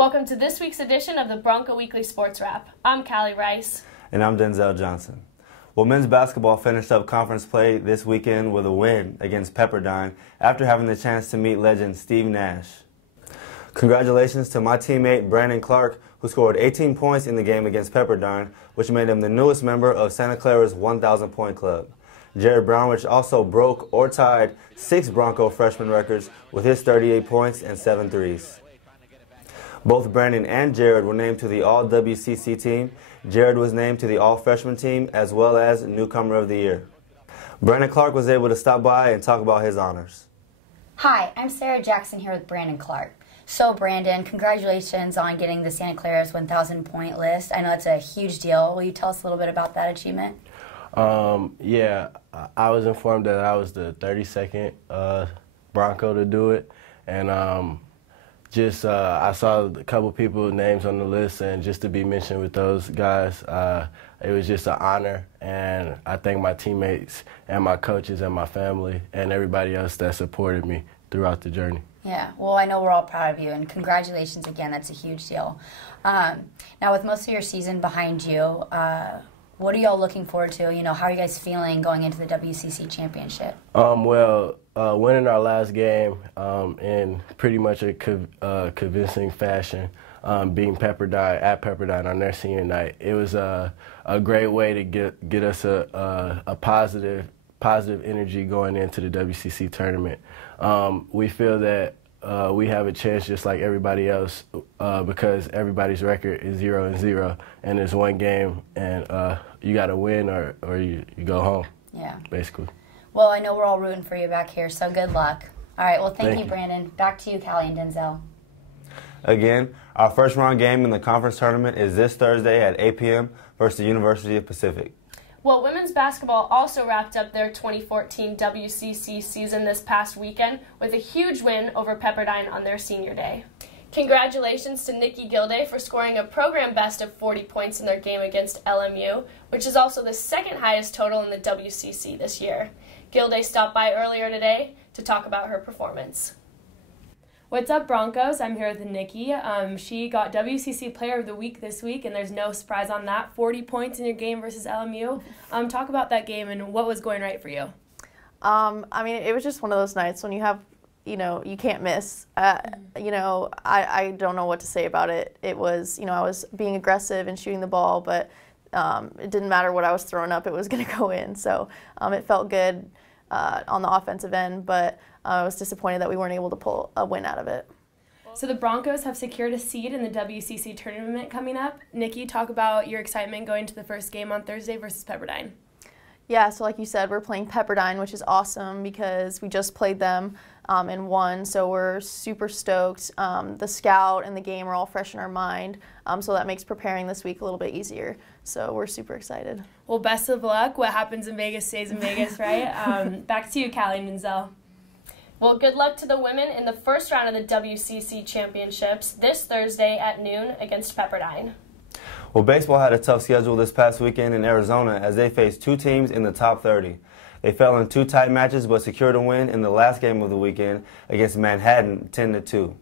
Welcome to this week's edition of the Bronco Weekly Sports Wrap. I'm Cali Reis. And I'm Denzel Johnson. Well, men's basketball finished up conference play this weekend with a win against Pepperdine after having the chance to meet legend Steve Nash. Congratulations to my teammate Brandon Clark, who scored 18 points in the game against Pepperdine, which made him the newest member of Santa Clara's 1,000-point club. Jared Brownridge also broke or tied 6 Bronco freshman records with his 38 points and 7 threes. Both Brandon and Jared were named to the All-WCC team. Jared was named to the All Freshman team as well as Newcomer of the Year. Brandon Clark was able to stop by and talk about his honors. Hi, I'm Sarah Jackson here with Brandon Clark. So Brandon, congratulations on getting the Santa Clara's 1,000-point list. I know it's a huge deal. Will you tell us a little bit about that achievement? Yeah, I was informed that I was the 32nd Bronco to do it, and I saw a couple people's names on the list, and just to be mentioned with those guys, it was just an honor, and I thank my teammates and my coaches and my family and everybody else that supported me throughout the journey. Yeah, well, I know we're all proud of you, and congratulations again. That's a huge deal. Now, with most of your season behind you, what are you all looking forward to? You know, how are you guys feeling going into the WCC championship? Winning our last game in pretty much a convincing fashion, beating Pepperdine at Pepperdine on their senior night, it was a great way to get us a positive energy going into the WCC tournament. We feel that we have a chance just like everybody else because everybody's record is 0-0, and there's one game, and you got to win or you go home. Yeah. Basically. Well, I know we're all rooting for you back here, so good luck. All right, well, thank you, Brandon. Back to you, Callie and Denzel. Again, our first round game in the conference tournament is this Thursday at 8 p.m. versus the University of Pacific. Well, women's basketball also wrapped up their 2014 WCC season this past weekend with a huge win over Pepperdine on their senior day. Congratulations to Nici Gilday for scoring a program best of 40 points in their game against LMU, which is also the second highest total in the WCC this year. Gilday stopped by earlier today to talk about her performance. What's up, Broncos? I'm here with Nici. She got WCC Player of the Week this week, and there's no surprise on that. 40 points in your game versus LMU. Talk about that game and what was going right for you. I mean, it was just one of those nights when you have, you can't miss. I don't know what to say about it. It was, I was being aggressive and shooting the ball, but it didn't matter what I was throwing up, it was going to go in. So it felt good on the offensive end, but I was disappointed that we weren't able to pull a win out of it. So the Broncos have secured a seed in the WCC tournament coming up. Nici, talk about your excitement going to the first game on Thursday versus Pepperdine. Yeah, so like you said, we're playing Pepperdine, which is awesome because we just played them and won, so we're super stoked. The scout and the game are all fresh in our mind, so that makes preparing this week a little bit easier. So we're super excited. Well, best of luck. What happens in Vegas stays in Vegas, right? Back to you, Callie and Denzel. Well, good luck to the women in the first round of the WCC championships this Thursday at noon against Pepperdine. Well, baseball had a tough schedule this past weekend in Arizona as they faced 2 teams in the top 30. They fell in 2 tight matches but secured a win in the last game of the weekend against Manhattan 10-2.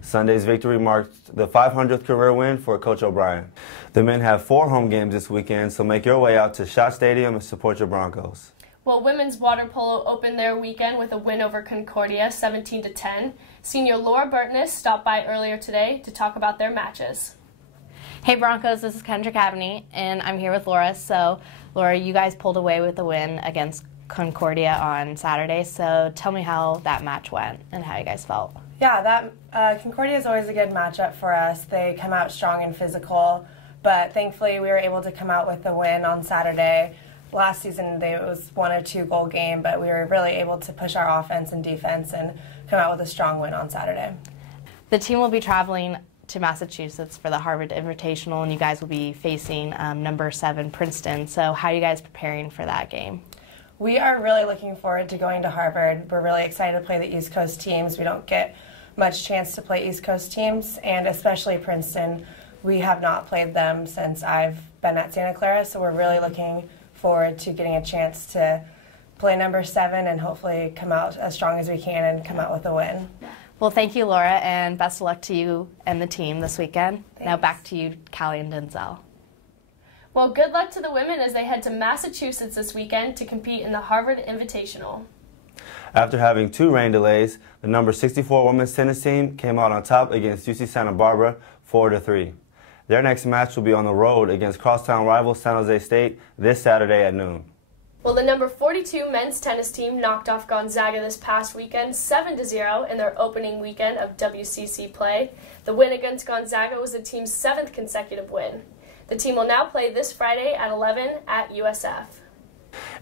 Sunday's victory marked the 500th career win for Coach O'Brien. The men have 4 home games this weekend, so make your way out to Schott Stadium and support your Broncos. Well, women's water polo opened their weekend with a win over Concordia, 17-10. Senior Laura Burtness stopped by earlier today to talk about their matches. Hey Broncos, this is Kendrick Aveney, and I'm here with Laura. So, Laura, you guys pulled away with a win against Concordia on Saturday, so tell me how that match went and how you guys felt. Yeah, Concordia is always a good matchup for us. They come out strong and physical, but thankfully we were able to come out with the win on Saturday. Last season it was 1 or 2 goal game, but we were really able to push our offense and defense and come out with a strong win on Saturday. The team will be traveling to Massachusetts for the Harvard Invitational, and you guys will be facing number 7 Princeton. So how are you guys preparing for that game? We are really looking forward to going to Harvard. We're really excited to play the East Coast teams. We don't get much chance to play East Coast teams, and especially Princeton. We have not played them since I've been at Santa Clara, so we're really looking forward to getting a chance to play number 7 and hopefully come out as strong as we can and come out with a win. Well, thank you, Laura, and best of luck to you and the team this weekend. Thanks. Now back to you, Callie and Denzel. Well, good luck to the women as they head to Massachusetts this weekend to compete in the Harvard Invitational. After having 2 rain delays, the number 64 women's tennis team came out on top against UC Santa Barbara 4-3. Their next match will be on the road against crosstown rival San Jose State this Saturday at noon. Well, the number 42 men's tennis team knocked off Gonzaga this past weekend 7-0 in their opening weekend of WCC play. The win against Gonzaga was the team's 7th consecutive win. The team will now play this Friday at 11 at USF.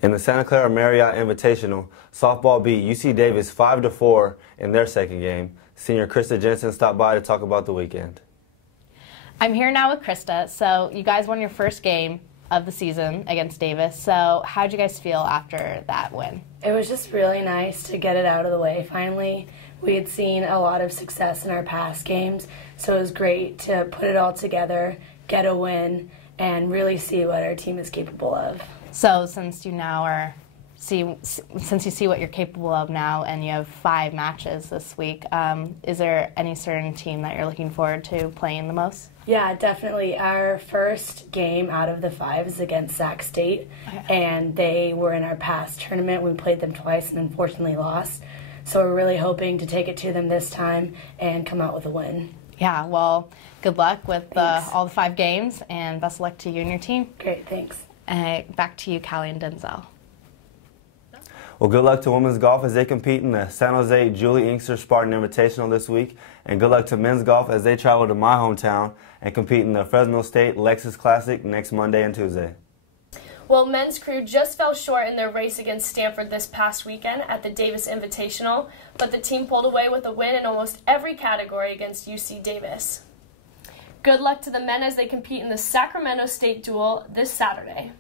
In the Santa Clara Marriott Invitational, softball beat UC Davis 5-4 in their second game. Senior Krista Jensen stopped by to talk about the weekend. I'm here now with Krista. So you guys won your first game of the season against Davis. So how'd you guys feel after that win? It was just really nice to get it out of the way finally. We had seen a lot of success in our past games, so it was great to put it all together, get a win, and really see what our team is capable of. So since you now since you see what you're capable of now and you have 5 matches this week, is there any certain team that you're looking forward to playing the most? Yeah, definitely. Our first game out of the 5 is against Sac State, and they were in our past tournament. We played them twice and unfortunately lost. So we're really hoping to take it to them this time and come out with a win. Yeah, well, good luck with all the 5 games, and best of luck to you and your team. Great, thanks. Back to you, Callie and Denzel. Well, good luck to women's golf as they compete in the San Jose Julie Inkster Spartan Invitational this week, and good luck to men's golf as they travel to my hometown and compete in the Fresno State Lexus Classic next Monday and Tuesday. Well, men's crew just fell short in their race against Stanford this past weekend at the Davis Invitational, but the team pulled away with a win in almost every category against UC Davis. Good luck to the men as they compete in the Sacramento State Duel this Saturday.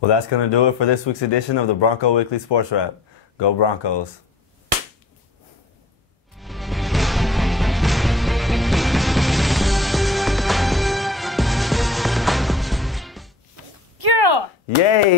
Well, that's going to do it for this week's edition of the Bronco Weekly Sports Wrap. Go Broncos! Yeah! Yay!